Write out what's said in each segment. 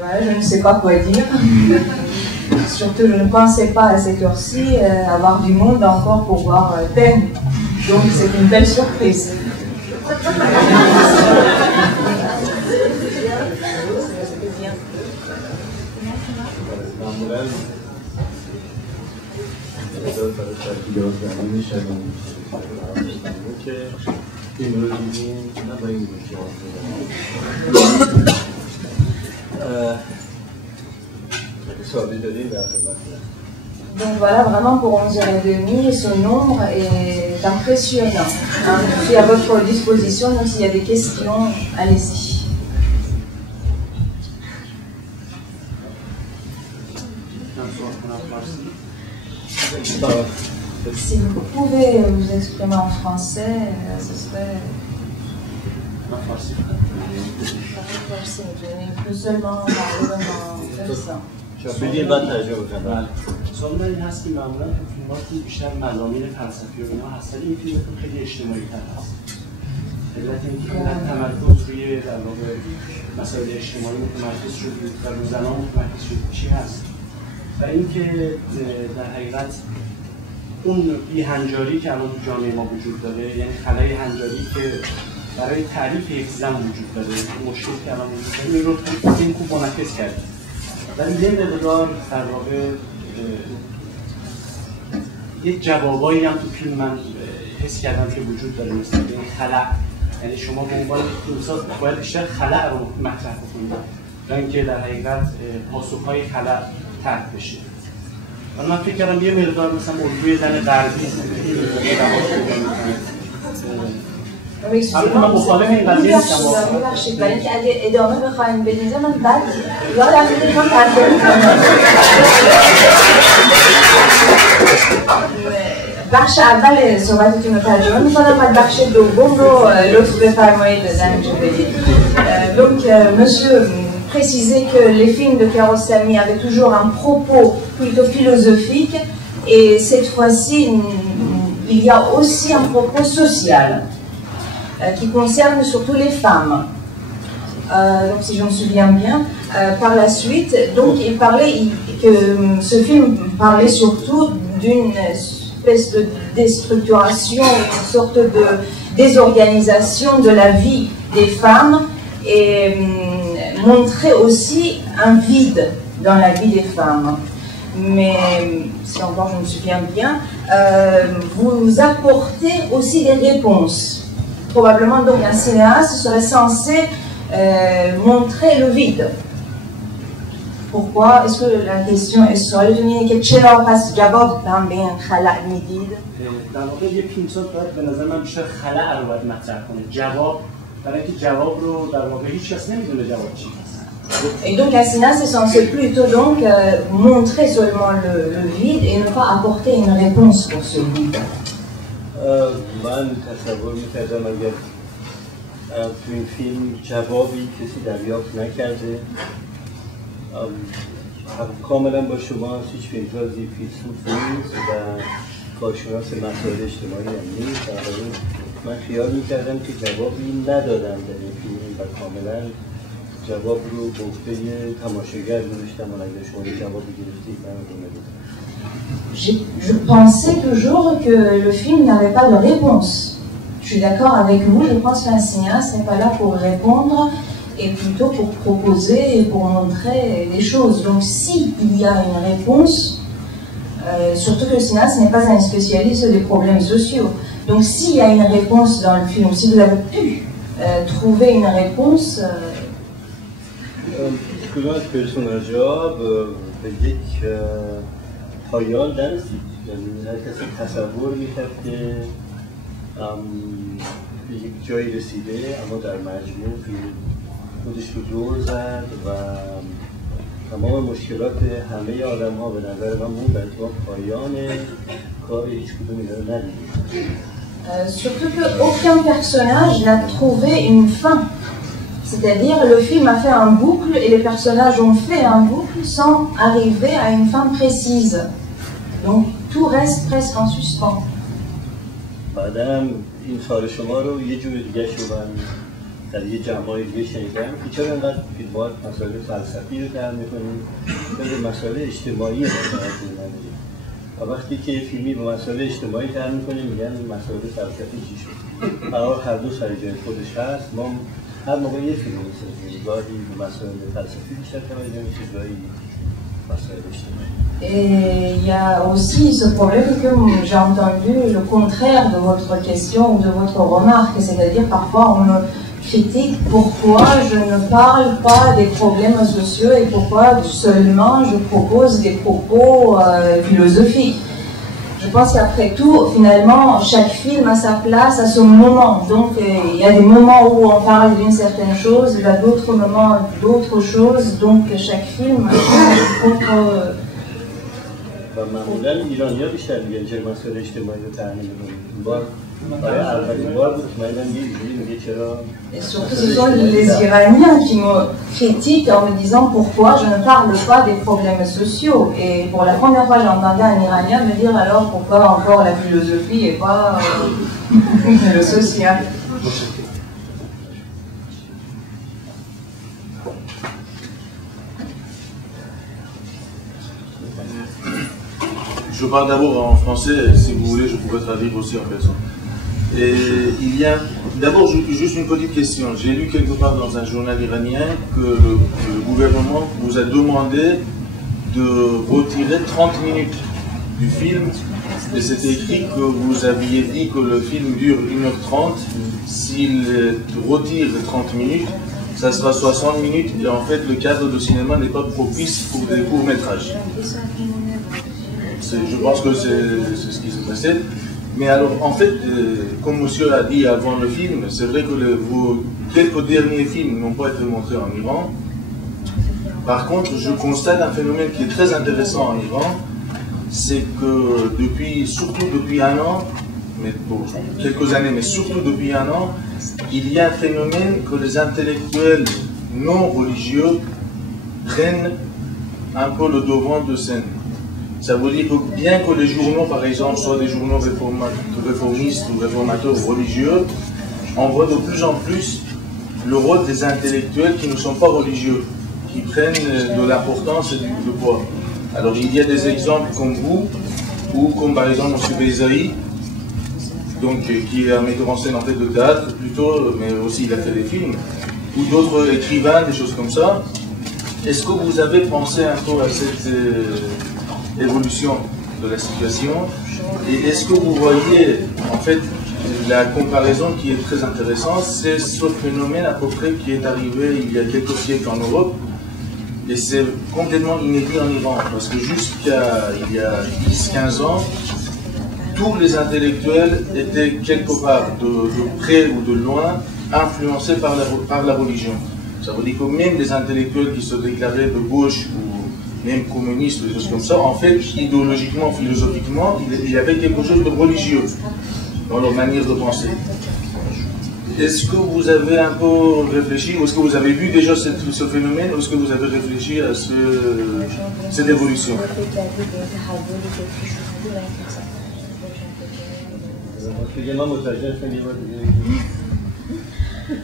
voilà, je ne sais pas quoi dire. Surtout, je ne pensais pas à cette heure-ci avoir du monde encore pour voir Thème. Donc, c'est une belle surprise. Donc voilà, vraiment pour 11h30, ce nombre est impressionnant. Hein. Je suis à votre disposition, donc s'il y a des questions, allez-y. Si vous pouvez vous exprimer en français, ce serait... plus seulement parler en persan. بگیم بعد ترجمه کنم. سوال این هست که معمولا تو فیلم‌ها بیشتر مضامین فلسفی و اینا هست، این فیلم خیلی اجتماعی‌تر هست. علت اینکه تمرکز روی در واقع مسائل اجتماعی متمرکز شد و رو زنان متمرکز شد چی هست؟ و اینکه در حقیقت اون بی‌هنجاری که الان تو جامعه ما وجود داره، یعنی خلای هنجاری که برای تعریف یک زن وجود داره، مشکلی که الان وجود داره، این رو تو فیلم خوب منعکس کرده. ولی یه مقدار در واقع یک جوابایی هم تو فیلم من حس کردم که وجود داره، مثل این خلأ، یعنی شما به عنوان فیلمساز باید بیشتر خلأ رو مطرح بکنید تا اینکه در حقیقت پاسخهای خلأ طرح بشه. من فکر کردم یه مقدار مثلا موضوع زن غربی من مخالف این قضیه نیستم. ببخشید، برای اینکه اگه ادامه بخوایم بدید من بعد یادم میاد من ترجمه کنم. بخش اول صحبتتون رو ترجمه میکنم، بعد بخش دوم رو لطف بفرمایید زنجو بدید. Donc, monsieur précisait que les films de Kiarostami avaient toujours un propos plutôt philosophique, et cette fois-ci, il y a aussi un propos social. Qui concerne surtout les femmes. Donc, si je me souviens bien, par la suite, donc il parlait que ce film parlait surtout d'une espèce de déstructuration, une sorte de désorganisation de la vie des femmes, et montrait aussi un vide dans la vie des femmes. Mais si encore je me souviens bien, vous apportez aussi des réponses. Probablement, donc, un cinéaste serait censé montrer le vide. Pourquoi? Est-ce que la question est solide? که چرا پس جواب هم به این خلأ میدید؟ در واقع یه فیلمساز باید به نظر من بیشتر خلأ رو باید مطرح کنه. جواب، برای اینکه جواب رو در واقع هیچ کس نمیدونه جواب چی هست. Et donc, un cinéaste est censé plutôt donc montrer seulement le vide et ne pas apporter une réponse pour ce vide. من تصور میکردم اگر تو این فیلم جوابی کسی دریافت نکرده، کاملا با شما هیچ فیلمسازی فیلسوف نیست و کارشناس مسائل اجتماعی هم نیست. بنابراین من خیال میکردم که جوابی ندادم در این فیلم و کاملا جواب رو به عهده تماشاگر گذاشتم و اگر شما جوابی گرفتید من رو نمیدونم. Je pensais toujours que le film n'avait pas de réponse. Je suis d'accord avec vous, je pense qu'un cinéaste n'est pas là pour répondre, et plutôt pour proposer et pour montrer des choses. Donc s'il y a une réponse, surtout que le cinéaste n'est pas un spécialiste des problèmes sociaux. Donc s'il y a une réponse dans le film, si vous avez pu trouver une réponse... کدوم از پرسوناژها به یک پایان نرسید، یعنی هر کسی تصور میکرد که به یک جایی رسیده، اما در مجموع خودش رو دور زد و تمام مشکلات همه آدم ها به نظر من موندن و پایان کار هیچ کدوم اینا رو ندیدیم. Surtout qu'aucun personnage n'a trouvé une fin. C'est-à-dire, le film a fait un boucle et les personnages ont fait un boucle sans arriver à une fin précise. Donc, tout reste presque en suspens. بعدم این سال شما رو یه جور دیگه شو من در یه جمعای دیگه شنیدم که چرا اینقدر فیلم‌ها مسائل فلسفی رو طرح می‌کنیم به مسائل اجتماعی توجه نداریم و وقتی که فیلمی به مسائل اجتماعی طرح می‌کنیم میگن مسائل فلسفی چی شد. هر دو سر جای خودش هست. ما هر موقع یه فیلم می‌سازیم، گاهی به مسائل فلسفی بیشتر توجه می‌کنیم، گاهی مسائل اجتماعی. Et il y a aussi ce problème que j'ai entendu le contraire de votre question ou de votre remarque, c'est-à-dire parfois on me critique pourquoi je ne parle pas des problèmes sociaux et pourquoi seulement je propose des propos philosophiques. Je pense qu'après tout, finalement, chaque film a sa place à son moment. Donc il y a des moments où on parle d'une certaine chose, il y a d'autres moments d'autres choses, donc chaque film a son propre... و معمولا ایرانی‌ها بیشتر میگن چرا مسائل اجتماعی رو طرح نمی‌کنید. این بار برای اولین بار بود که من میگه چرا. Et surtout ce sont les Iraniens qui me critiquent en me disant pourquoi je ne parle pas des problèmes sociaux. Et pour la première fois j'entendais un Iranien me dire alors pourquoi encore la philosophie et pas le social. Je parle d'abord en français, si vous voulez, je pourrais traduire aussi en personne. Et il y a d'abord juste une petite question. J'ai lu quelque part dans un journal iranien que le gouvernement vous a demandé de retirer 30 minutes du film. Et c'était écrit que vous aviez dit que le film dure 1h30. S'il retire les 30 minutes, ça sera 60 minutes. Et en fait, le cadre de cinéma n'est pas propice pour des courts-métrages. Je pense que c'est ce qui s'est passé. Mais alors, en fait, comme monsieur a dit avant le film, c'est vrai que vos quelques derniers films n'ont pas été montrés en Iran. Par contre, je constate un phénomène qui est très intéressant en Iran, c'est que surtout depuis un an, mais pour quelques années, mais surtout depuis un an, il y a un phénomène que les intellectuels non religieux prennent un peu le devant de scène. Ça veut dire que bien que les journaux, par exemple, soient des journaux réformistes ou réformateurs religieux, on voit de plus en plus le rôle des intellectuels qui ne sont pas religieux, qui prennent de l'importance et du poids. Alors il y a des exemples comme vous, ou comme par exemple M. Beyzaï, donc, qui est un metteur en scène en fait de théâtre plutôt, mais aussi il a fait des films, ou d'autres écrivains, des choses comme ça. Est-ce que vous avez pensé un peu à cette évolution de la situation et est-ce que vous voyez en fait la comparaison qui est très intéressante, c'est ce phénomène à peu près qui est arrivé il y a quelques siècles en Europe et c'est complètement inédit en Iran parce que jusqu'à il y a 10-15 ans tous les intellectuels étaient quelque part de près ou de loin influencés par la religion. Ça veut dire que même les intellectuels qui se déclaraient de gauche ou même communistes, des choses comme ça, en fait, idéologiquement, philosophiquement, il y avait quelque chose de religieux dans leur manière de penser. Est-ce que vous avez un peu réfléchi, ou est-ce que vous avez vu déjà ce phénomène, ou est-ce que vous avez réfléchi à cette évolution?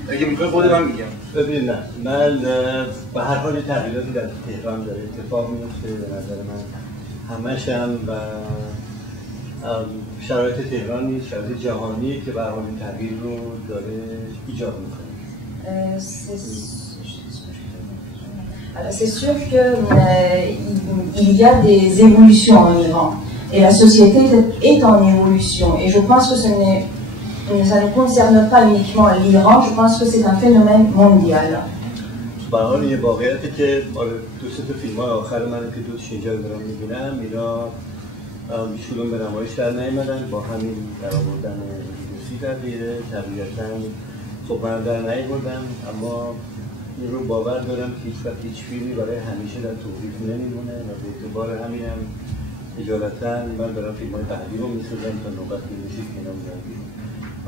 اگه میخوای خود من میگم. ببین نه من به هر حال تغییراتی در تهران داره اتفاق میفته به نظر من همش هم و شرایط تهران نیست شرایط جهانیه که به هر حال این تغییر رو داره ایجاد میکنه. C'est sûr qu'il y a des évolutions en Iran et la société est en évolution et je pense que ça ne concerne pas uniquement l'Iran, je pense que c'est un phénomène mondial. به هر حال یه واقعیتی که دو سه تا فیلم‌های آخر من که دوتاش اینجا دارم می‌بینم اینا هیچ‌کدوم به نمایش در نیامدن با همین درآوردن ویروسی در غیره طبیعتاً خب من در نیاوردم اما این رو باور دارم که هیچ فیلمی برای همیشه در توقیف نمیمونه و به اعتبار همین هم اجالتاً من دارم فیلم‌های بعدی رو می‌سازم تا نوبت میشه که اینا میاد بیرون.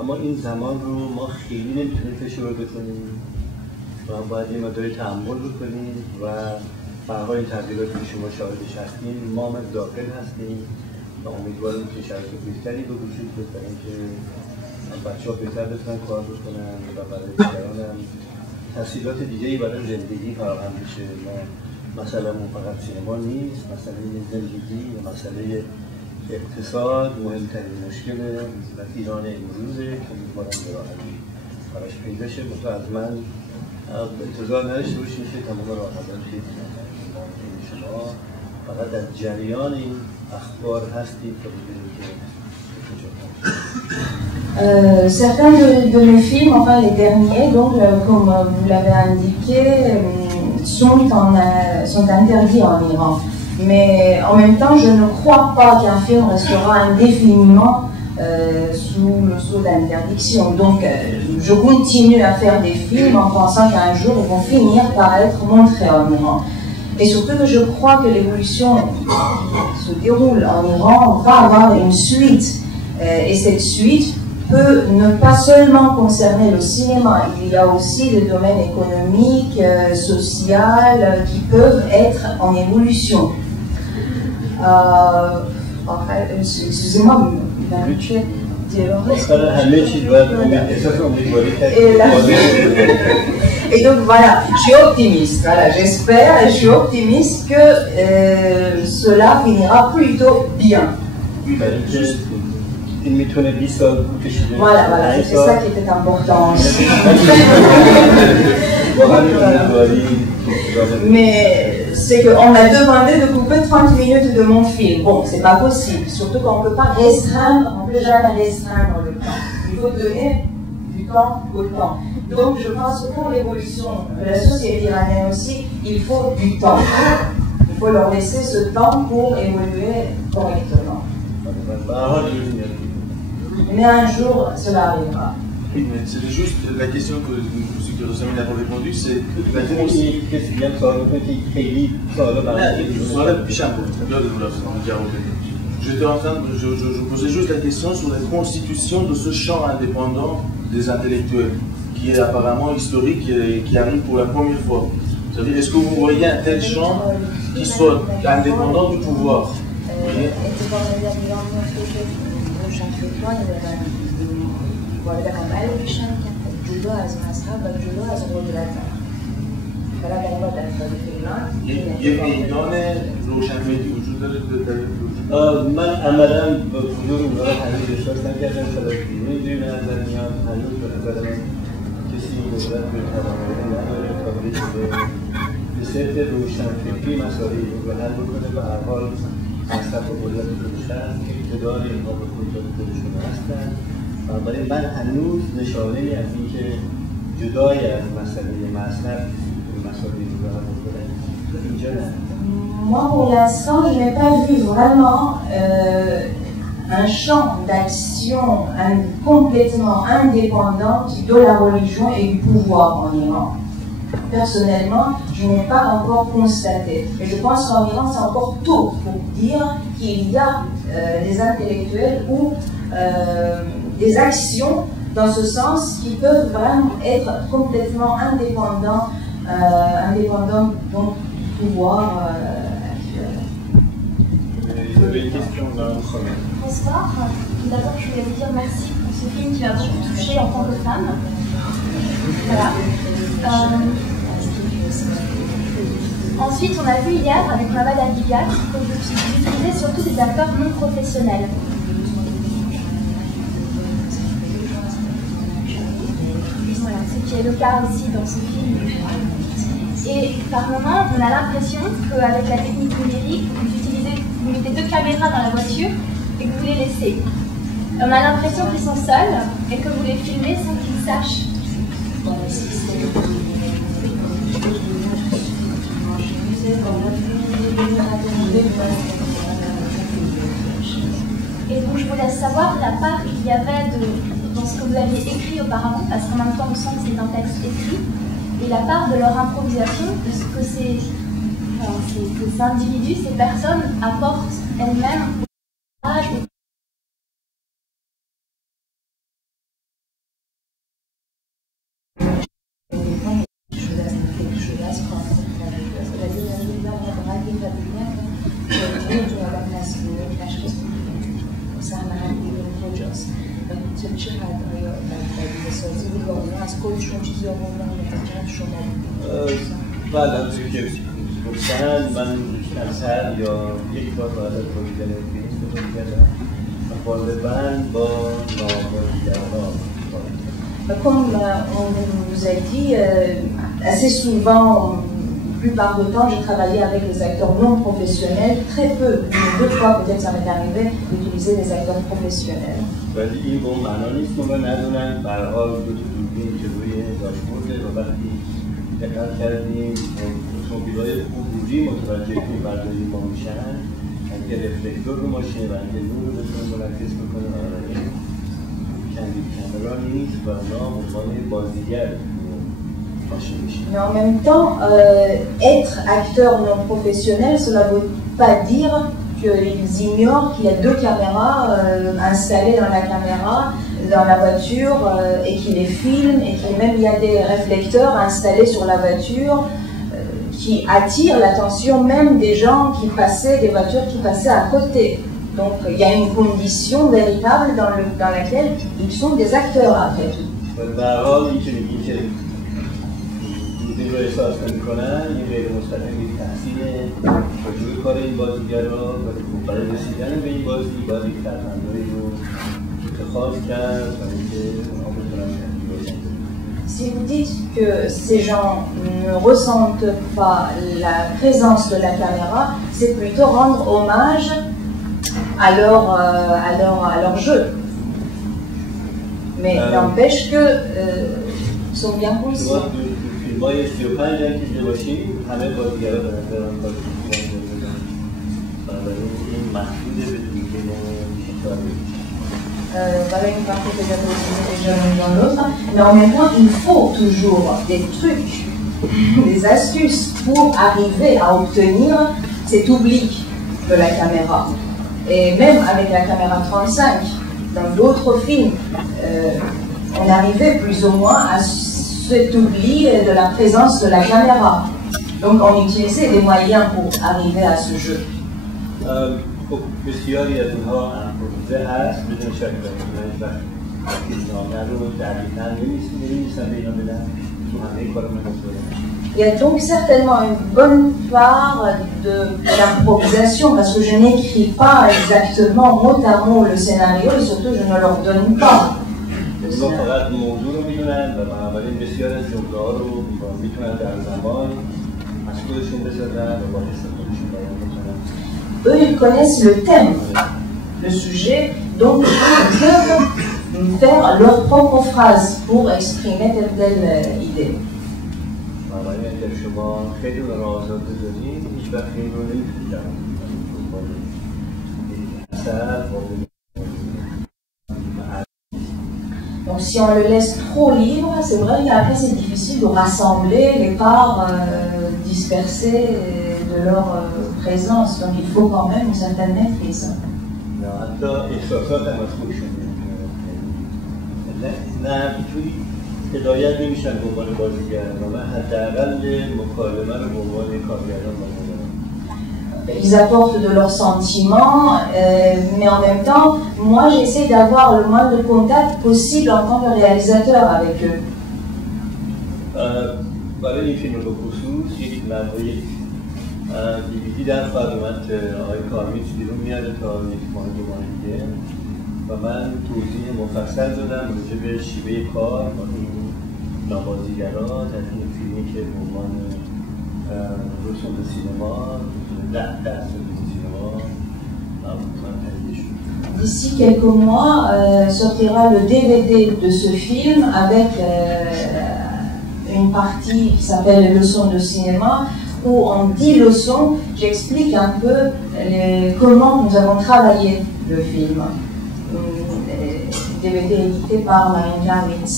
اما این زمان رو ما خیلی نمیتونیم فشار بکنیم و باید یه مقداری تحمل بکنیم و برای این تغییراتی که شما شاهدش هستیم ما هم داخل هستیم و امیدواریم که شرایط بهتری به وجود بیاد برای اینکه بچه ها بهتر بتونن کار بکنن و برای دیگران هم تحصیلات دیگه‌ای برای زندگی فراهم بشه. مثلا اون فقط سینما نیست، مسئله زندگی و مسئله اقتصاد مهمترین مشکل ایران امروزه که امیدوارم به راحتی براش پیدا شه. از من انتظار نداشته باشید که تمام راه‌حل‌ها پیدا کنید. شما فقط در جریان این اخبار هستید تا ببینید که certains de mes films, enfin les derniers, donc comme vous l'avez indiqué, sont interdits en Iran. Mais en même temps, je ne crois pas qu'un film restera indéfiniment sous le sceau d'interdiction. Donc, je continue à faire des films en pensant qu'un jour, ils vont finir par être montrés en Iran. Et surtout que je crois que l'évolution se déroule en Iran, on va avoir une suite. Et cette suite peut ne pas seulement concerner le cinéma, il y a aussi des domaines économiques, sociaux qui peuvent être en évolution. Excusez-moi, et donc voilà, je suis optimiste, voilà, j'espère et je suis optimiste que cela finira plutôt bien. Voilà, voilà, c'est ça qui était important. Mais c'est qu'on m'a demandé de couper 30 minutes de mon film. Bon, c'est pas possible, surtout qu'on ne peut pas restreindre, on ne peut jamais restreindre le temps. Il faut donner du temps au temps. Donc je pense que pour l'évolution de la société iranienne aussi, il faut du temps. Il faut leur laisser ce temps pour évoluer correctement. Mais un jour, cela arrivera. Oui, mais c'est juste la question que M. Kiarostami n'a pas répondu, c'est la je posais juste la question sur la constitution de ce champ indépendant des intellectuels, qui est apparemment historique et qui arrive pour la première fois. C'est-à-dire, est-ce que vous voyez un tel champ qui soit indépendant du pouvoir? وارد عمل میشن که جدا از مذهب و جدا از قدرت حالا در این در یک میدان روشنفکری وجود داره من عملا با حضور اونها رو هنوز احساس نکردم میدونی به نظر میاد هنوز به نظر من کسی قدرت به توانایی نداره تا به صرف روشنفکری مسائلی رو حل بکنه و هر حال مصرف و قدرت خودشن که اقتدار اینها به خودشون هستن. بنابراین من هنوز نشانه‌ای از اینکه جدای از مسئله مصرف مسائل رو حل بکنه اینجا نه. Moi, pour l'instant, je n'ai pas vu vraiment un champ d'action complètement indépendant de la religion et du pouvoir en Iran. Personnellement, je n'ai pas encore constaté. Et je pense qu'en Iran, c'est encore tôt pour dire qu'il y a des intellectuels ou des actions dans ce sens qui peuvent vraiment être complètement indépendants du pouvoir actuel. Vous avez une question là, Bonsoir. Tout d'abord, je voulais vous dire merci pour ce film qui m'a beaucoup touchée en tant que femme. Voilà. Ensuite, on a vu hier avec Mavad Al-Bigat que vous utilisez surtout des acteurs non professionnels. Voilà, ce qui est le cas aussi dans ce film. Et par moments, on a l'impression qu'avec la technique numérique, vous mettez 2 caméras dans la voiture et que vous les laissez. On a l'impression qu'ils sont seuls et que vous les filmez sans qu'ils sachent. Et donc je voulais savoir la part qu'il y avait dans ce que vous aviez écrit auparavant, parce qu'en même temps on sent que c'est un texte écrit, et la part de leur improvisation, de ce que ces individus, ces personnes apportent elles-mêmes au courage. کجاست و چه حد آیا در سازی کارنا از خودشون چیزی آوردن یا فقط شما بله همونطور که گفتن من کمتر یا یک بار باید تولیدن فیلم استفاده کردم و غالبا با نام‌ها. Comme on vous a dit, assez souvent, la plupart du temps, j'ai travaillé avec les acteurs non professionnels. Très peu, deux fois peut-être ça m'est arrivé d'utiliser des acteurs professionnels. ولی این به اون معنا نیست که ما ندونن به هر حال دو تا دوربین جلوی داشبورده و وقتی دقت کردیم اتومبیل‌های عبوری متوجه فیلمبرداری ما میشن اگه رفلکتور رو ماشین و اگه نور رو بتونه مرکز بکنه برای کندید کامرا نیست و اونا عنوان بازیگر ماشین میشه. Mais en même temps, être acteur non professionnel, cela ne veut pas dire qu'ils ignorent qu'il y a deux caméras installées dans la voiture et qui les filment et qu'il même il y a des réflecteurs installés sur la voiture qui attirent l'attention même des gens qui passaient, des voitures qui passaient à côté. Donc il y a une condition véritable dans laquelle ils sont des acteurs après tout. این رو احساس نمی‌کنن این غیر مستقیم یک تحصیل وجود کار این بازیگرا و برای رسیدن به این بازی باید یک فرهنگی رو اتخاذ کرد و اینکه اونها بتونن تحصیل باشن. Si vous dites que ces gens ne ressentent pas la présence de la caméra, c'est plutôt rendre hommage à leur jeu. Mais n'empêche que sont bien conscients. ما یه 35 جنگ کشیده باشیم همه بازیگرها به نظرم کار بودن بنابراین این محدوده به دوربین دیجیتال Voilà une partie peut-être déjà dans l'autre, mais en même temps il faut toujours des trucs, des astuces pour arriver à obtenir cet oubli de la caméra. Et même avec la caméra 35, dans d'autres films, on arrivait plus ou moins à cet oubli de la présence de la caméra. Donc on utilisait des moyens pour arriver à ce jeu. بسیاری از اونها امپروویزه هست بدون شک وقتی نامه رو دقیقاً نمی‌نویسن به اینا بدن تو همه کار من Il y a donc certainement une bonne part de l'improvisation parce que je n'écris pas exactement mot à mot le scénario et surtout je ne leur donne pas. اونا فقط موضوع رو میدونن و بنابراین بسیار از جمله‌ها رو میتونن در زمان از خودشون بسازن و با حس خودشون بیان بکنن. Eux, ils connaissent le thème, le sujet, donc ils peuvent faire leur propre phrase pour exprimer telle idée. بنابراین اگر شما خیلی اون رو آزاد بذارید هیچ وقت این رو نمیتونید در Donc si on le laisse trop libre, c'est vrai qu'après c'est difficile de rassembler les parts dispersées de leur présence. Donc il faut quand même une certaine maîtrise. حتی احساسات هم از خودشون نه توی هدایت نمیشن به عنوان بازیگر و من حداقل مکالمه رو به عنوان کارگردان بازیگرم. Ils apportent de leurs sentiments, mais en même temps, moi j'essaie d'avoir le moins de contact possible en tant que réalisateur avec eux. برای این فیلم به خصوص یک نمایی دیویدی در خواهد اومد که آقای کارمیچ بیرون میاره تا یک ماه دو ماه دیگه و من توضیح مفصل دادم راجع به شیوه کار با این نابازیگرا در این فیلمی که به عنوان رسوم سینما D'ici quelques mois, sortira le DVD de ce film avec une partie qui s'appelle les leçons de cinéma, où en 10 leçons, j'explique un peu comment nous avons travaillé le film. DVD édité par Marine Jarwitz.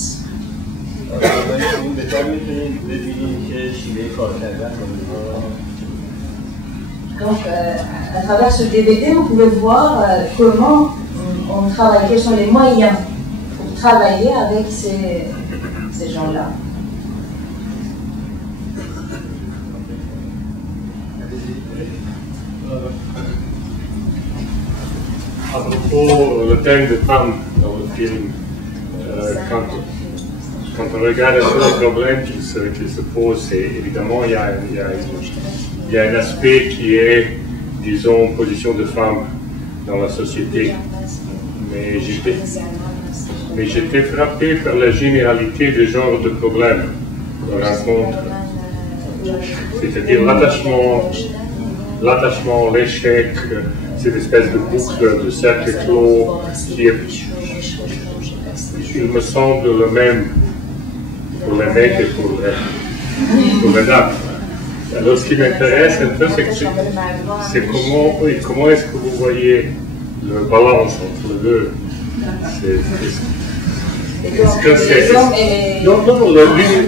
Donc, à travers ce DVD, vous pouvez voir comment on travaille, quels sont les moyens pour travailler avec ces gens-là. از trop le thème de femme dans le film. Quand on regarde un peu le problème qui se pose, c'est évidemment il y a un aspect qui est, disons, position de femme dans la société. Mais j'étais frappé par la généralité du genre de problème qu'on rencontre. C'est-à-dire l'attachement, l'échec, cette espèce de boucle, de cercle clos qui est, il me semble, le même pour les mecs et pour les dames. Alors ce qui m'intéresse un peu, c'est comment est-ce que vous voyez le balance entre les deux. Est-ce que c'est... Non,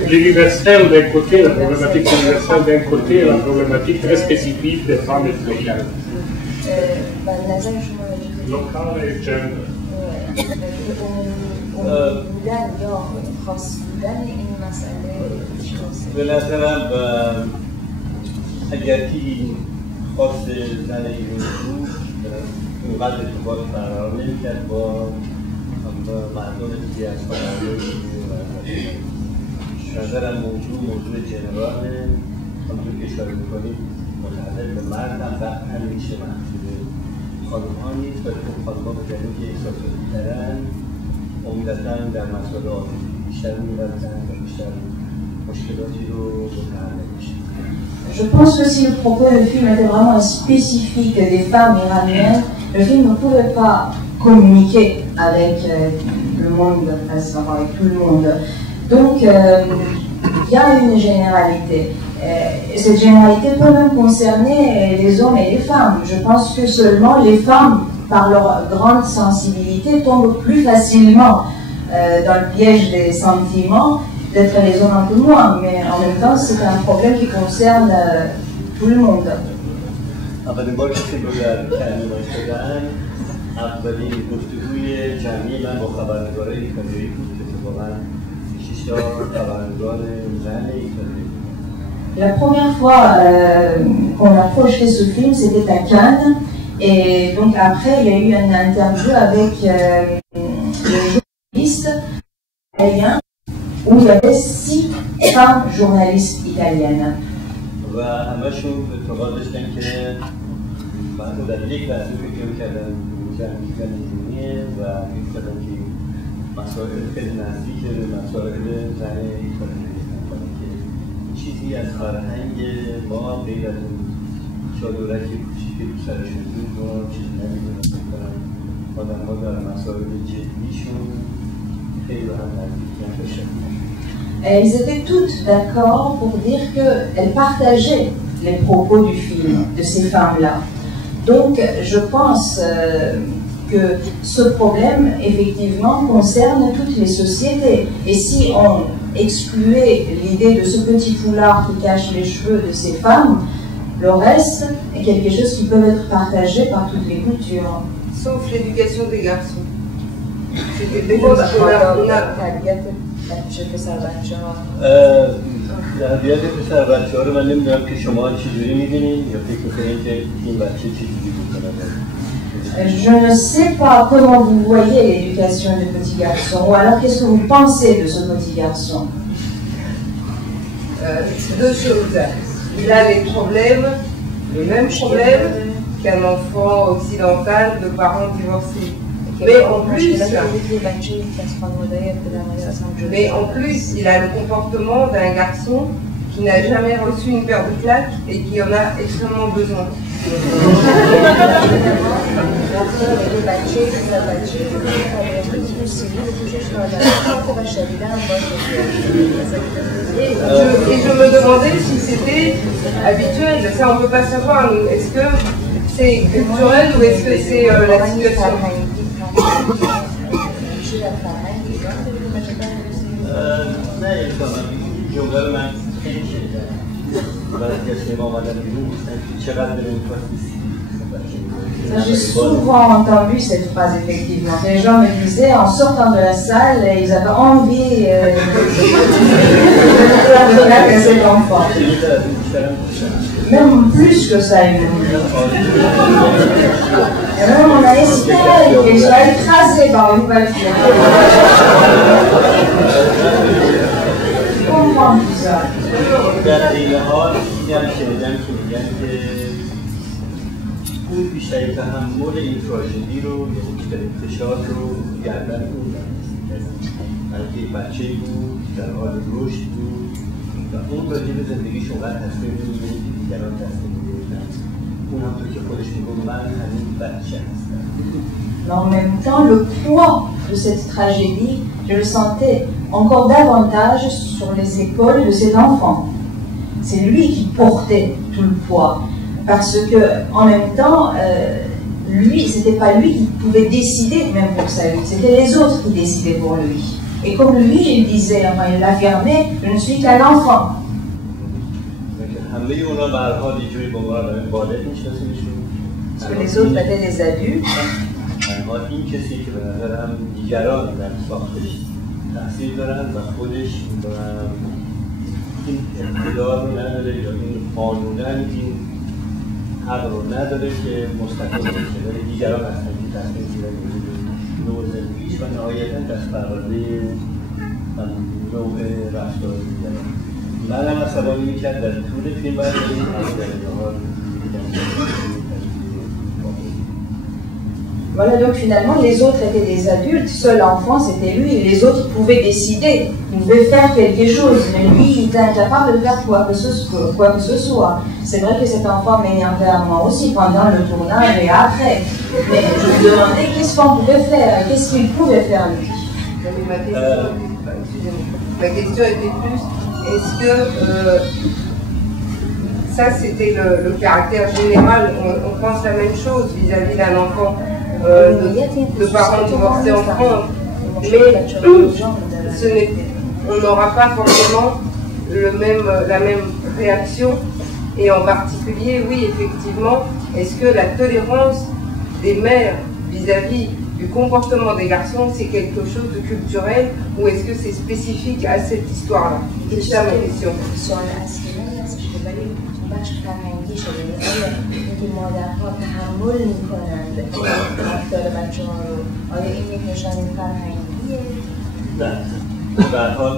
l'universel d'un côté, la problématique universelle d'un côté, et la problématique très spécifique des femmes et des filles. Local et gender. به نظرم اگر این خاص زن ایرانی اونقدر ارتباط برقرار نمی‌کرد با مردم دیگه از فرهنگ به نظرم موضوع جنراله همونطور که اشاره می‌کنید متعلق به مرد هم همیشه محدود خانم‌ها نیست ولی خب خانم‌ها به دلیل که احساساتی ترن عمدتاً در مسائل عاطفی بیشتر می‌برزن و بیشتر مشکلاتی رو متحمل میشن. Je pense que si le propos du film était vraiment spécifique des femmes iraniennes, le film ne pouvait pas communiquer avec le monde, avec tout le monde. Donc, il y a une généralité. Cette généralité peut même concerner les hommes et les femmes. Je pense que seulement les femmes, par leur grande sensibilité, tombent plus facilement dans le piège des sentiments d'être les hommes un peu moins, mais en même temps c'est un problème qui concerne tout le monde. اولین بار که فیلم رو در کنون شدن اولین گفتگوی جمعی من با خبرنگارای ایتالیایی بود که اتفاقاً 6 تا خبرنگار زن ایتالیایی. La première fois qu'on a projeté ce film, c'était à Cannes, et donc après il y a eu une interview avec les journalistes italiens où il y avait 6 femmes journalistes italiennes. و همشون اعتقاد داشتن که من در یک لحظه فکر می‌کردم زن ایرانیه و می‌گفتن که مسائل خیلی نزدیک به مسائل زن ایتالیایی هستن که چیزی از فرهنگ ما غیر از اون چادرکی کوچیکی رو سرشون بود و چیزی نمی‌دونم آدم‌ها در مسائل جدیشون خیلی به هم نزدیک نشدن. Elles étaient toutes d'accord pour dire qu'elles partageaient les propos du film, de ces femmes-là. Donc, je pense que ce problème, effectivement, concerne toutes les sociétés. Et si on excluait l'idée de ce petit foulard qui cache les cheveux de ces femmes, le reste est quelque chose qui peut être partagé par toutes les cultures. Sauf l'éducation des garçons. C'était تربیت پسر بچه ها رو من نمیدونم که شما چجوری می‌بینید یا فکر می‌کنید که این بچه چجوری می‌کنه. Je ne sais pas comment vous voyez l'éducation des petits garçons, ou alors qu'est-ce que vous pensez de ce petit garçon? Deux choses. Il a les mêmes problèmes qu'un enfant occidental de parents divorcés. Mais en plus, il a le comportement d'un garçon qui n'a jamais reçu une paire de claques et qui en a extrêmement besoin. Et je me demandais si c'était habituel. Ça, on ne peut pas savoir. Est-ce que c'est culturel ou est-ce que c'est la situation? نه یکسان جمله رو من خیلی شدیدم برای کسی ما آمدن بیرون گفتن که چقدر بریم J'ai souvent entendu cette phrase, effectivement. Les gens me disaient, en sortant de la salle, ils avaient envie de faire de cet enfant. même plus que ça, ils m'ont dit. Et même on a hésité, et j'ai écrasé par une voiture. Je comprends tout ça. اون بیشتری تحمل این تراژدی رو یا بیشترین فشار رو گردن اون بلکه بچه بود در حال رشد بود و اون راجع به زندگی شغل تصمیم می‌گیره که دیگران تصمیم می‌گیرن اون همونطور که خودش میگه من همین بچه هستم. Mais en même temps, le poids de cette tragédie, je le sentais encore davantage sur les épaules de cet enfant. C'est lui qui portait tout le poids. Parce que, en même temps, lui, c'était pas lui qui pouvait décider même pour sa vie, c'était les autres qui décidaient pour lui. Et comme lui, il disait, enfin, il l'affirmait, je ne suis qu'un enfant. Parce que les autres étaient des adultes. این کسی که به نظرم دیگران در ساختش تأثیر دارن و خودش این اقتدار رو نداره یا این قانوناً این حق رو نداره که مستقل باشه ولی دیگران هستن که تصمیم می‌گیرن نوع زندگیش و نهایتاً دست برآورده نوع رفتار دیگران. منم عصبانی می‌کرد در طول فیلم باید این حال Voilà, donc finalement, les autres étaient des adultes, seul l'enfant c'était lui, les autres pouvaient décider, ils pouvaient faire quelque chose, mais lui il était incapable de faire quoi que ce soit. C'est vrai que cet enfant m'énervait à moi aussi pendant le tournage et après, mais je me demandais qu'est-ce qu'on pouvait faire, qu'est-ce qu'il pouvait faire lui. Ma question était plus, est-ce que ça c'était le caractère général, on pense la même chose vis-à-vis d'un enfant de parents divorcés en France, mais on n'aura pas forcément la même réaction, et en particulier, oui, effectivement, est-ce que la tolérance des mères vis-à-vis du comportement des garçons, c'est quelque chose de culturel, ou est-ce que c'est spécifique à cette histoire-là? C'est ça ma question. بخش فرهنگی شده آیا اینکه مادرها تحمل میکنند رفتار بچه ها رو آیا این یک نشانه فرهنگیه؟ نه به هر حال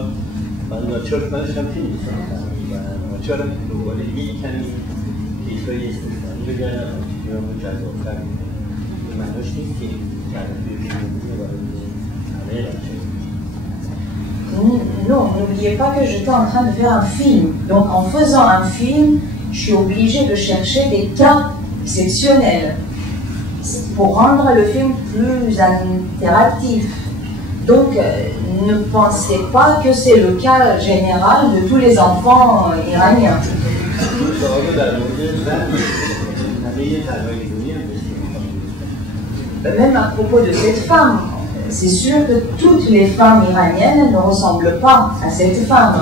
من ناچار داشتم فیلم می‌ساختم و ناچارم که دوباره یک کمی چیزهای استثنایی بگردم و چیزی رو جذاب‌تر می‌کنم به معناش نیست که طرفی فیلم برای همه بچه Non, n'oubliez pas que j'étais en train de faire un film. Donc en faisant un film, je suis obligée de chercher des cas exceptionnels pour rendre le film plus interactif. Donc ne pensez pas que c'est le cas général de tous les enfants iraniens. Même à propos de cette femme, c'est sûr que toutes les femmes iraniennes ne ressemblent pas à cette femme.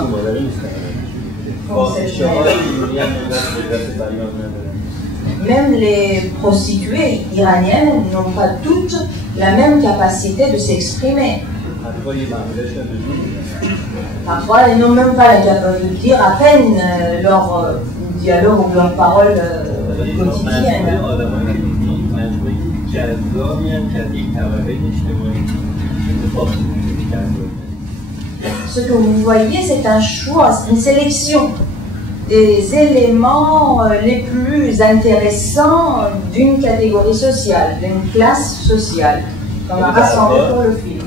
Même les prostituées iraniennes n'ont pas toutes la même capacité de s'exprimer. Parfois, elles n'ont même pas la capacité de dire à peine leur dialogue ou leurs paroles quotidiennes. Ce que vous voyez, c'est un choix, c'est une sélection des éléments les plus intéressants d'une catégorie sociale, d'une classe sociale, qu'on a rassemblé pour le film.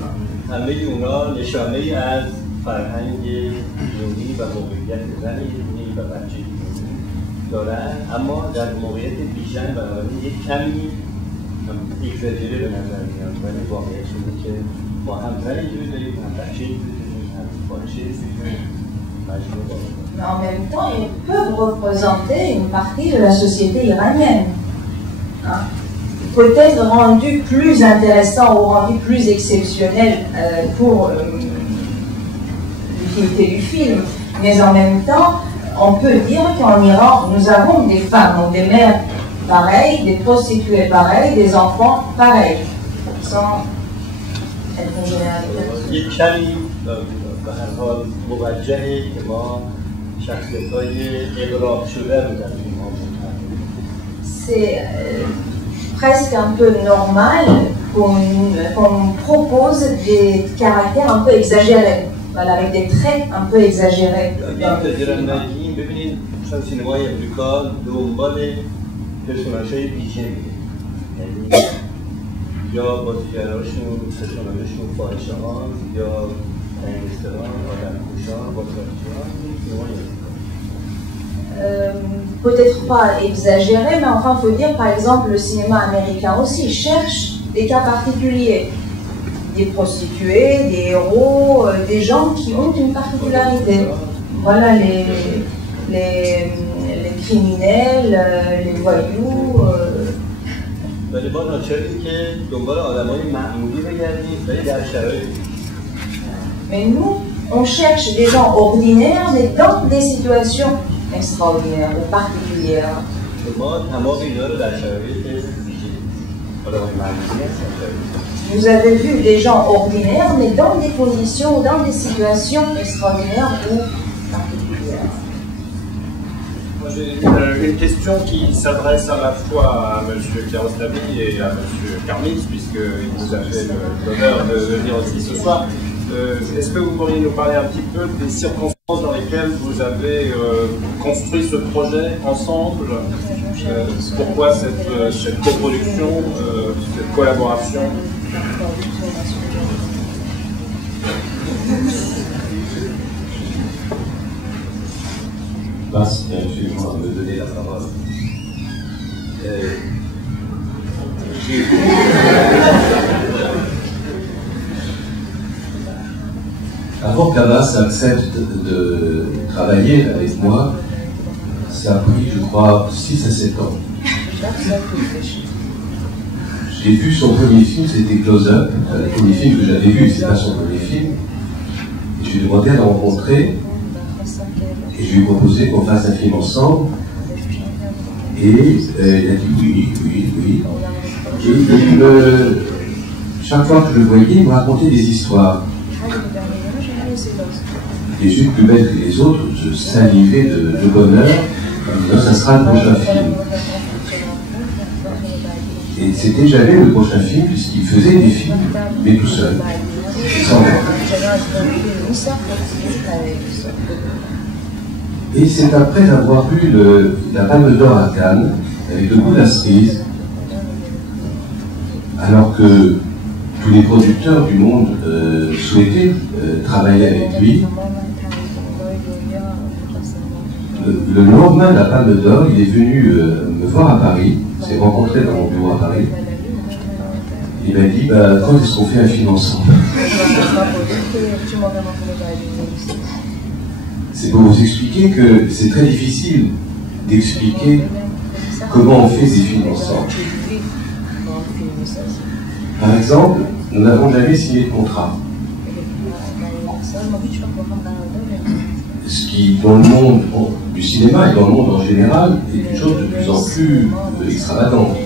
Mais en même temps, ils peuvent représenter une partie de la société iranienne. Hein? Peut-être rendu plus intéressant ou rendu plus exceptionnel pour l'utilité du film. Mais en même temps, on peut dire qu'en Iran, nous avons des femmes, des mères pareilles, des prostituées pareilles, des enfants pareils, sans être une généralité. به هر حال موجهه که ما شخصیت‌های اغراق شده رو در فیلم ها C'est presque un peu normal qu'on propose des caractères un peu exagérés, voilà, avec des traits un peu exagérés. ببینید مثلا سینمای امریکا دنبال پرسوناژهای پیچیده یعنی یا بازیگراشون پرسوناژشون فاحشه‌ها یا گنگستران، آدمکشان، بازیگران peut-être pas exagéré, mais enfin, il faut dire, par exemple, le cinéma américain aussi cherche des cas particuliers. Des prostituées, des héros, des gens qui ont une particularité. Voilà, les criminels, les voyous. ولی با ناچاری که دنبال آدمای معمولی بگردیم ولی در شرایط. Mais nous, on cherche des gens ordinaires, mais dans des situations extraordinaires ou particulières. Vous avez vu des gens ordinaires, mais dans des conditions, dans des situations extraordinaires ou particulières. Moi, j'ai une question qui s'adresse à la fois à M. Kiarostami et à M. Karmitz, puisqu'il nous a fait l'honneur de venir aussi ce soir. Est-ce que vous pourriez nous parler un petit peu des circonstances dans lesquelles vous avez construit ce projet ensemble? Pourquoi cette coproduction, cette collaboration? Merci absolument à me donner la parole. Avant qu'Abbas accepte de travailler avec moi, ça a pris, je crois, 6 à 7 ans. J'ai vu son premier film, c'était Close Up, le premier film que j'avais vu, c'est pas son premier film. Et je lui ai demandé à le rencontrer, et je lui ai proposé qu'on fasse un film ensemble. Et il a dit oui. Et chaque fois que je le voyais, il me racontait des histoires. Les unes plus belles que les autres, je salivais de bonheur, en disant ça sera le prochain film. Et c'était jamais le prochain film, puisqu'il faisait des films, mais tout seul, sans moi. Et c'est après avoir eu la Palme d'Or à Cannes, avec le goût d'Astrise, alors que tous les producteurs du monde souhaitaient travailler avec lui. Le lendemain de la Palme d'Or, il est venu me voir à Paris, on s'est rencontré dans mon bureau à Paris. Il m'a dit, quand est-ce qu'on fait un film ensemble? C'est pour vous expliquer que c'est très difficile d'expliquer comment on fait des films ensemble. Par exemple, nous n'avons jamais signé de contrat. Ce qui, dans le monde du cinéma et dans le monde en général, est une chose de plus en plus extravagante.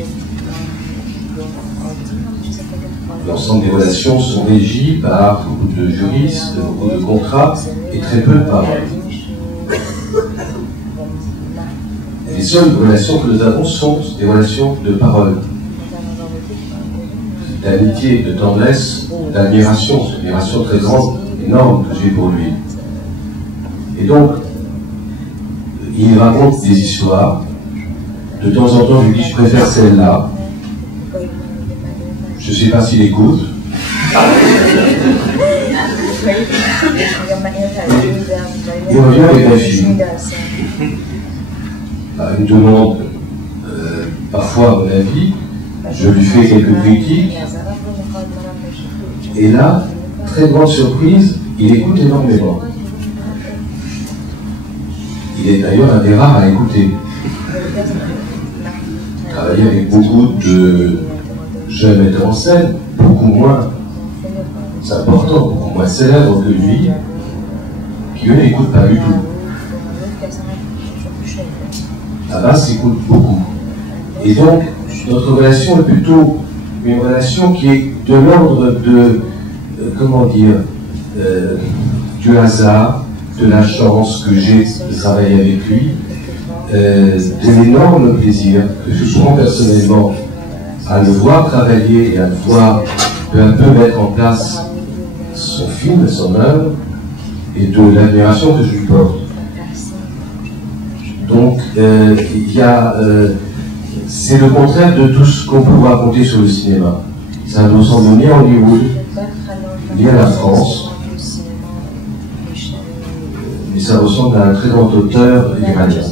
L'ensemble des relations sont régies par beaucoup de juristes, beaucoup de contrats et très peu de paroles. Les seules relations que nous avons sont des relations de parole, d'amitié, de tendresse, d'admiration, une admiration très grande, énorme que j'ai pour lui. Et donc, il raconte des histoires. De temps en temps, je lui dis, je préfère celle-là. Je ne sais pas s'il écoute. Il revient avec un film. Il me demande parfois mon avis. Je lui fais quelques critiques. Et là, très grande surprise, il écoute énormément. Il est d'ailleurs un des rares à écouter. Travailler avec beaucoup de jeunes metteurs en scène, beaucoup moins, c'est important, beaucoup moins célèbres que lui, qui eux n'écoutent pas du tout. Abbas écoute beaucoup. Et donc, notre relation est plutôt une relation qui est de l'ordre de, comment dire, du hasard, de la chance que j'ai de travailler avec lui, de l'énorme plaisir que je prends personnellement à le voir travailler et à le voir peu à peu mettre en place son film, son œuvre, et de l'admiration que je lui porte. Donc, c'est le contraire de tout ce qu'on peut raconter sur le cinéma. Ça ne ressemble ni à Hollywood, ni à la France, mais ça ressemble à un très grand auteur iranien.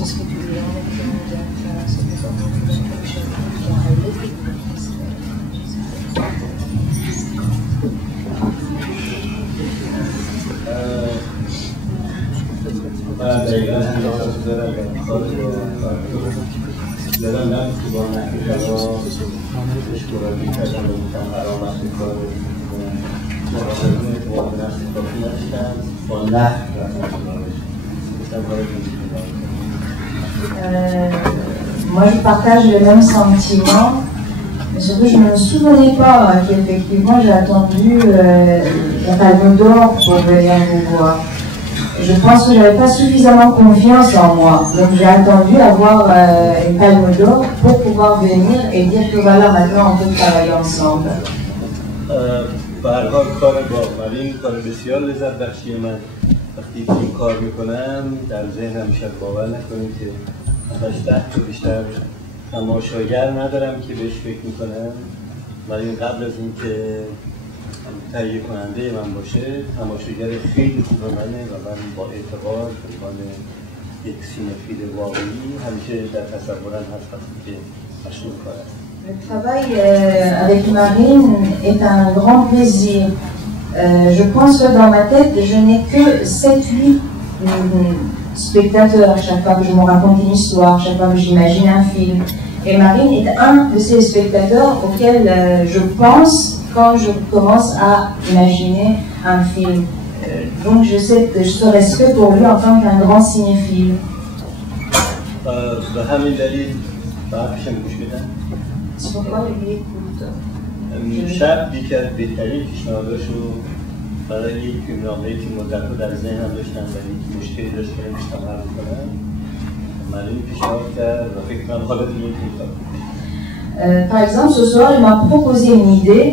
Moi, je partage les mêmes sentiments, mais surtout, je ne me souvenais pas qu'effectivement, j'ai attendu la Palme d'Or pour venir vous voir. Je pense que je n'avais pas suffisamment confiance en moi, donc j'ai attendu avoir une Palme d'Or pour pouvoir venir et dire que voilà, maintenant, on peut travailler ensemble. به هر حال کار با مارین کار بسیار لذت بخشی من وقتی این کار میکنم در ذهنم شاید باور نکنیم که ازش 10 تا بیشتر تماشاگر ندارم که بهش فکر میکنم. مارین قبل از اینکه تهیه کننده من باشه تماشاگر خیلی خوب منه و من با اعتقاد به عنوان یک سینفیل واقعی همیشه در تصورم هست وقتی که مشغول کارم. Le travail avec Marine est un grand plaisir. Je pense que dans ma tête, je n'ai que 7-8 spectateurs chaque fois que je me raconte une histoire, chaque fois que j'imagine un film. Et Marine est un de ces spectateurs auxquels je pense quand je commence à imaginer un film. Donc je sais que ce respect pour lui en tant qu'un grand cinéphile. C'est pourquoi je lui écoute. شب یکی از بهترین پیشنهاداشو برای یک فیلمنامه‌ای که مدت‌ها در ذهنم داشتم ولی که مشکلی داشت که نمی‌تونستم حل کنم مارین پیشنهاد کرد و فکر کنم حالا دیگه می‌کنم. Par exemple, ce soir, il m'a proposé une idée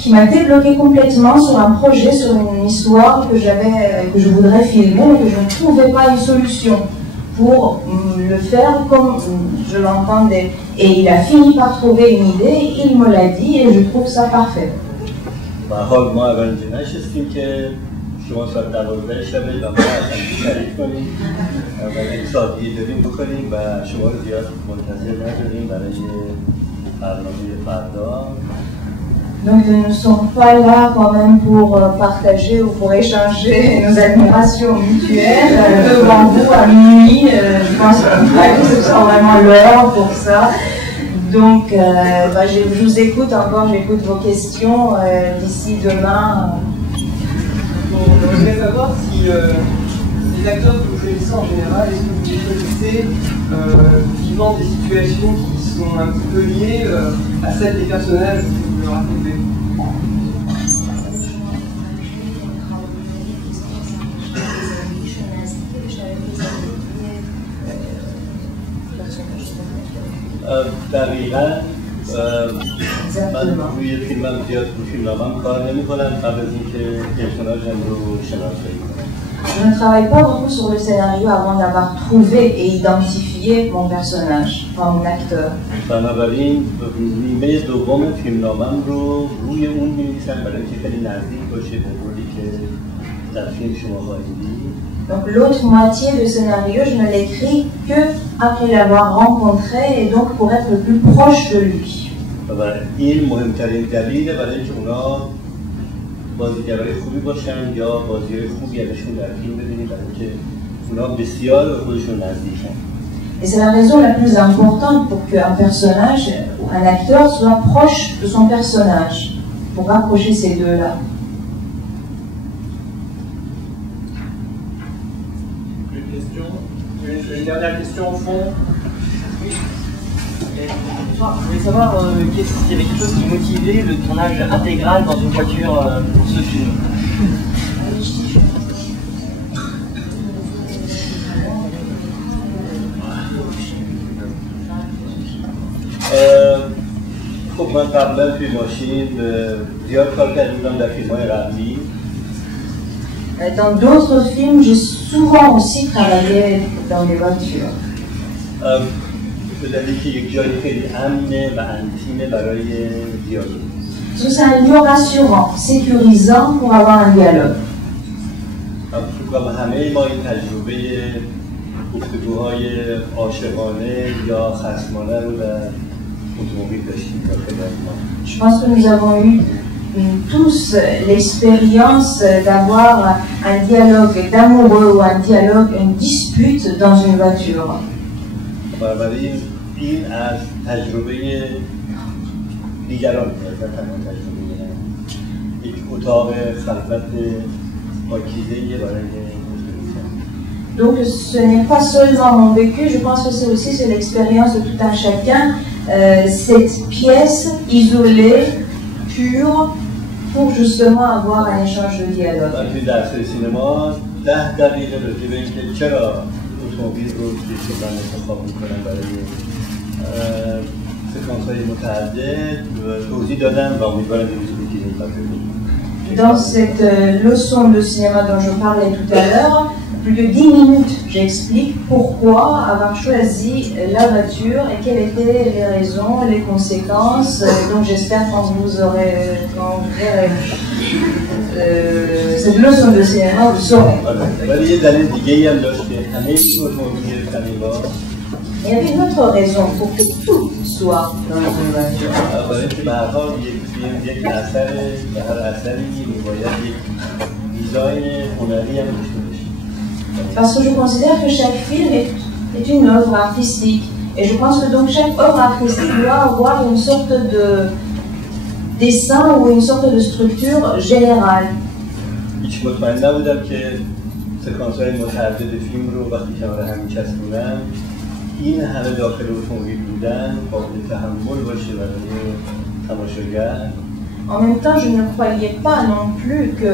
qui m'a débloqué complètement sur un projet, sur une histoire que je voudrais filmer, mais que je ne trouvais pas une solution pour le faire comme je l'entendais. Et il a fini par trouver une idée, il me l'a dit et je trouve ça parfait. به هر حال ما اول اینجا نشستیم که شما ساعت 12 شب و ما شریک کنیم و یک ساعت دیگه داریم بکنیم و شما رو زیاد منتظر نداریم برای برنامه فردا. Donc nous ne sommes pas là quand même pour partager ou pour échanger nos admirations mutuelles devant vous à minuit. Je pense que ce sera vraiment l'heure pour ça. Donc je vous écoute encore, j'écoute vos questions d'ici demain. Je voudrais savoir si les acteurs que vous connaissez en général, est-ce que vous les connaissez vivant des situations qui sont un petit peu liées à celles des personnages que vous leur racontez? دقیقاً من روی فیلمم زیاد رو فیلمنامه‌ام کار نمی‌کنم قبل از اینکه پرسوناژم رو شناسایی کنم. Je ne travaille pas beaucoup sur le scénario avant d'avoir trouvé et identifié mon personnage, enfin mon acteur. بنابراین نیمه دوم فیلمنامه‌ام رو روی اون می‌نویسم برای اینکه خیلی نزدیک باشه به رولی که در فیلم شما خواهید دید. Donc l'autre moitié du scénario, je ne l'écris que après l'avoir rencontré et donc pour être le plus proche de lui. و این مهمترین دلیله برای اینکه اونا بازیگرای خوبی باشن یا بازی‌های خوبی ازشون در فیلم ببینید برای اینکه اونا بسیار به خودشون نزدیکن. Et c'est la raison la plus importante pour qu'un personnage ou un acteur soit proche de son personnage, pour rapprocher ces deux-là. Une dernière question au fond. Je voulais savoir s'il y avait quelque chose qui motivait le tournage intégral dans une voiture pour ce film. خب من قبلا توی ماشین زیاد کار کرده بودم در فیلم‌های قبلی. Dans d'autres films, j'ai souvent aussi travaillé dans les voitures. به دلیلی که یک جایی خیلی امنه و انتیمه برای دیالوگ. C'est un lieu rassurant, sécurisant pour avoir un dialogue. همه ما این تجربه گفتگوهای عاشقانه یا خصمانه رو در اتومبیل داشتیم. Je pense que nous avons eu tous l'expérience d'avoir un dialogue d'amoureux ou un dialogue, une dispute dans une voiture. بنابراین این از تجربه دیگران میاد، نه تنها تجربه یک اتاق خلوت پاکیزه‌ای برای Donc ce n'est pas seulement mon vécu, je pense que c'est l'expérience de tout un chacun, cette pièce isolée, pure, pour justement avoir un échange de dialogue. من توی درس سینما 10 دقیقه راجع به اینکه چرا اتومبیل رو من انتخاب میکنم برای سکانس‌های متعدد توضیح دادم و امیدوارم که Dans cette leçon de cinéma dont je parlais tout à l'heure, plus de 10 minutes, j'explique pourquoi avoir choisi la voiture et quelles étaient les raisons, les conséquences. Donc j'espère quand vous verrez cette leçon de cinéma, vous saurez. Il y avait une autre raison pour que tout soit dans une voiture. Parce que je considère que chaque film est une œuvre artistique. Et je pense que donc chaque œuvre artistique doit avoir une sorte de dessin ou une sorte de structure générale. سکانس‌های متعدد فیلم رو وقتی کنار هم می‌چسبونم این همه داخل اتومبیل بودن قابل تحمل باشه برای تماشاگر. En même temps, je ne croyais pas non plus que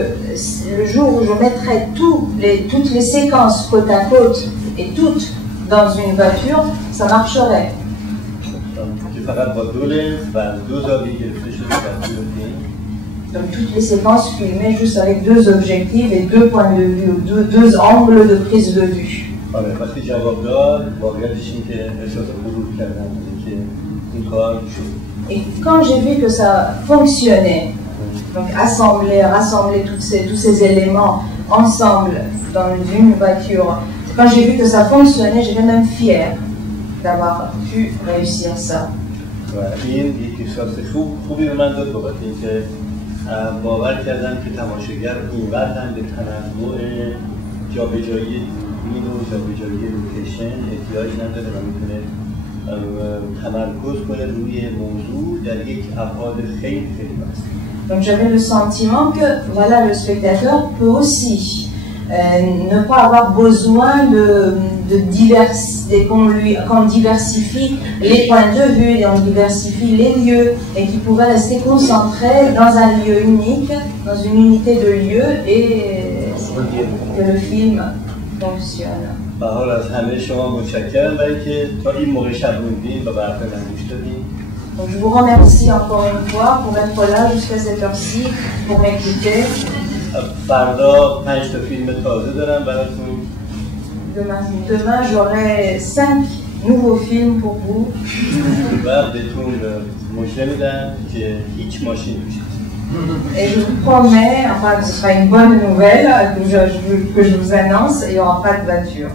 le jour où je mettrais toutes les séquences côte à côte et toutes dans une voiture, ça marcherait. Donc toutes les séquences filmées juste avec deux objectifs et deux points de vue, deux angles de prise de vue. Et quand j'ai vu que ça fonctionnait, donc rassembler tous ces éléments ensemble dans une voiture, quand j'ai vu que ça fonctionnait, j'étais même fière d'avoir pu réussir ça. باور کردم که تماشاگر اینقدر هم به تنوع جابجایی دوربین و جابجایی لوکیشن احتیاج نداره و میتونه تمرکز کنه روی موضوع در یک ابعاد خیلی وسیع. Donc j'avais le sentiment que voilà, le spectateur peut aussi ne pas avoir besoin qu'on diversifie les points de vue et on diversifie les lieux et qu'il pourrait rester concentré dans un lieu unique, dans une unité de lieu et que le film fonctionne. Donc je vous remercie encore une fois pour être là jusqu'à cette heure-ci, pour m'écouter. Demain j'aurai 5 nouveaux films pour vous. Et je vous promets, enfin ce sera une bonne nouvelle que je vous annonce, il n'y aura pas de voiture.